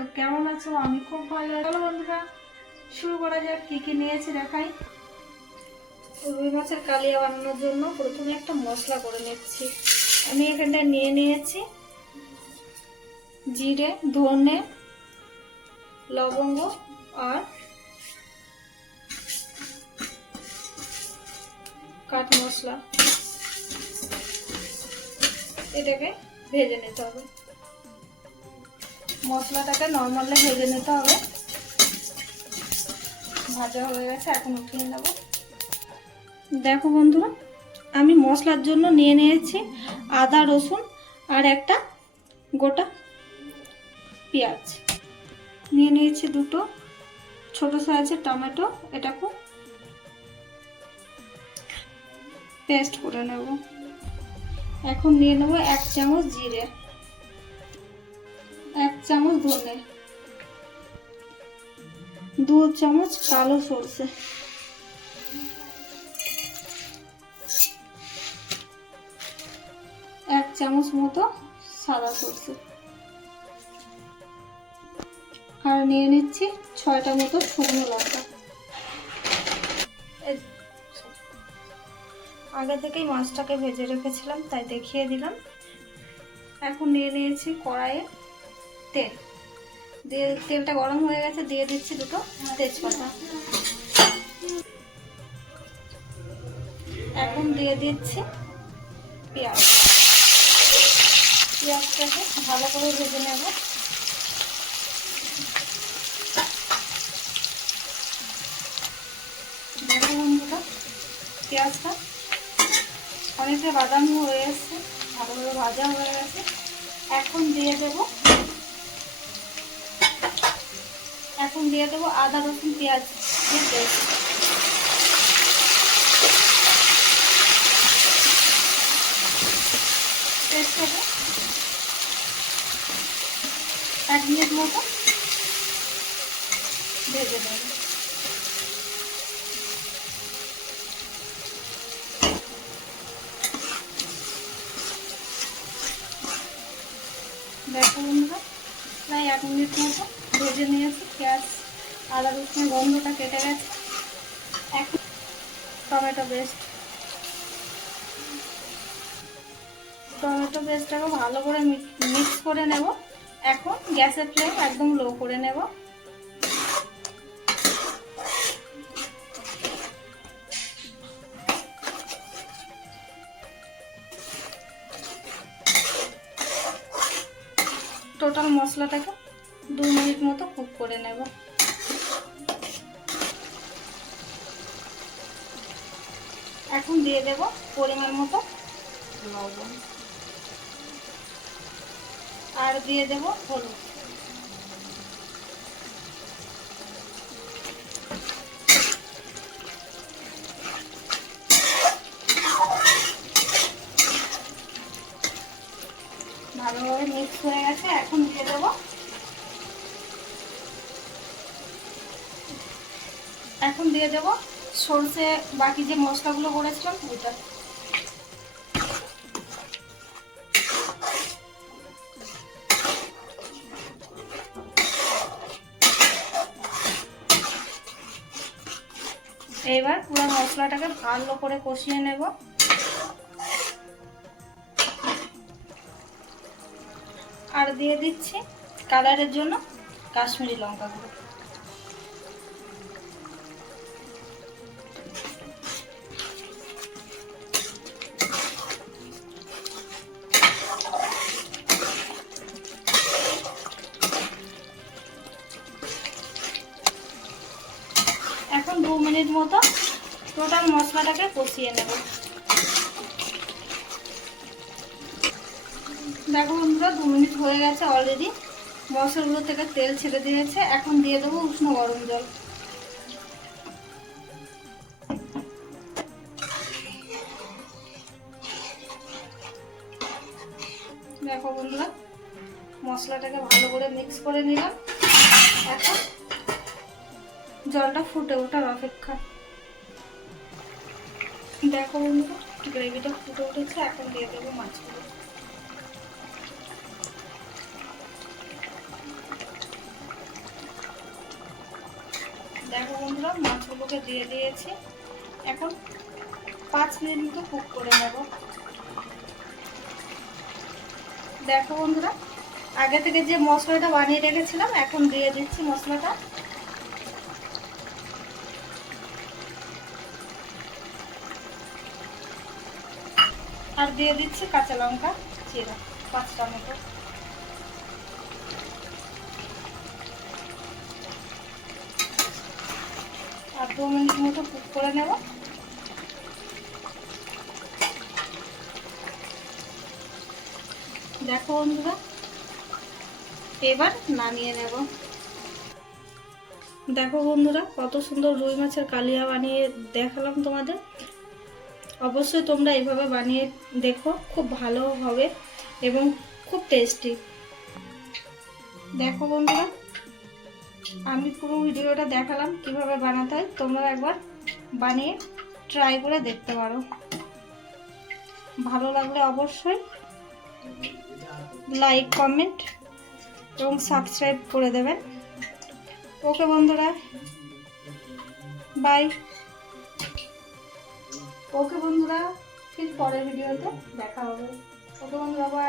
সব কেমন আছো? আমি খুব ভালো। চলো বন্ধুরা, শুরু করা যাক। কি কি নিয়েছি দেখাই? রুই মাছের কালিয়া বানানোর জন্য প্রথমে একটা মশলা করে নিচ্ছি। আমি এখানটা নিয়ে নিয়েছি জিরে, ধনে, লবঙ্গ আর কাঠ মশলা। এটাকে ভেজে নিতে হবে। মশলাটাকে নর্মালে ভেজে নিতে হবে। ভাজা হয়ে গেছে, এখন উঠিয়ে নেব। দেখো বন্ধুরা, আমি মশলার জন্য নিয়ে নিয়েছি আদা, রসুন আর একটা গোটা পেঁয়াজ। নিয়ে নিয়েছি দুটো ছোট সাইজের টমেটো এটা খুব পেস্ট করে নেব। এখন নিয়ে নেব এক চামচ জিরে। এক চামচ ধনে। দু চামচ কালো সরষে। এক চামচ মতো সাদা সরষে। আর নিয়ে নিচ্ছি ছয়টা মতো শুকনো লঙ্কা। আগে থেকেই মাছটাকে ভেজে রেখেছিলাম, তাই দেখিয়ে দিলাম। এখন নিয়ে নিয়েছি কড়াইয়ে তেল। দিয়ে তেলটা গরম হয়ে গেছে, দিয়ে দিচ্ছি দুটো তেজপাতা। এখন দিয়ে দিচ্ছি পেঁয়াজ। পেঁয়াজটাকে ভালো করে ভেজে নেব। পেঁয়াজটা অনেকটা বাদাম হয়ে এসছে ভালোভাবে ভাজা হয়ে গেছে। এখন দিয়ে দেব এখন দিয়ে দেবো, আদা রসুন, পেঁয়াজ দিয়ে পেস্ট পেস্টটাকে এক মিনিট মতো ভেজে নেব। দেখো বন্ধুরা, প্রায় এক মিনিট মতো ভেজে নিয়েছি, পেঁয়াজ, আদা রসুনের গন্ধটা কেটে গেছে। এখন টমেটো পেস্ট টমেটো পেস্টটাকে ভালো করে মিক্স করে নেব। এখন গ্যাসের ফ্লেম একদম লো করে নেব। টোটাল মশলাটাকে দু মিনিট মতো কুক করে নেব। এখন দিয়ে দেব পরিমাণ মতো লবণ। আর দিয়ে দেব হলুদ। ভালোভাবে মিক্স হয়ে গেছে, এখন দিয়ে দেবো এখন দিয়ে দেব। সরষে, বাকি যে মশলাগুলো করেছিলাম, ওইটা। এবার পুরো মশলাটাকে ভালো করে কষিয়ে নেব। আর দিয়ে দিচ্ছি কালারের জন্য কাশ্মীরি লঙ্কা গুঁড়ো মিনিট মতো টোটাল মশলাটাকে কষিয়ে নেব। দেখো বন্ধুরা, দু মিনিট হয়ে গেছে অলরেডি মশলাগুলো থেকে তেল ছেড়ে দিয়েছে। এখন দিয়ে দেবো উষ্ণ গরম জল। দেখো বন্ধুরা, মশলাটাকে ভালো করে মিক্স করে নিলাম। এখন জলটা ফুটে ওঠার অপেক্ষা। দেখো বন্ধুরা গ্রেভিটা ফুটে উঠেছে, এখন দিয়ে দেবো মাছগুলো। দেখো বন্ধুরা, মাছগুলোকে দিয়ে দিয়েছি। এখন পাঁচ মিনিট মতো কুক করে নেব। দেখো বন্ধুরা, আগে থেকে যে মশলাটা বানিয়ে রেখেছিলাম, এখন দিয়ে দিচ্ছি মশলাটা। আর দিয়ে দিচ্ছি কাঁচা লঙ্কা চিরা পাঁচটা মতো আর দু মিনিট মতো কুক করে নেব। দেখো বন্ধুরা, এবার নামিয়ে নেব। দেখো বন্ধুরা, কত সুন্দর রুই মাছের কালিয়া বানিয়ে দেখালাম তোমাদের। অবশ্যই তোমরা এইভাবে বানিয়ে দেখো, খুব ভালো হবে এবং খুব টেস্টি দেখো বন্ধুরা, আমি পুরো ভিডিওটা দেখালাম কীভাবে বানাতে হয়, তোমরা একবার বানিয়ে ট্রাই করে দেখতে পারো। ভালো লাগলে অবশ্যই লাইক কমেন্ট এবং সাবস্ক্রাইব করে দেবেন। ওকে বন্ধুরা বাই ওকে বন্ধুরা ঠিক পরের ভিডিওতে দেখা হবে। ওকে বন্ধুরা বাই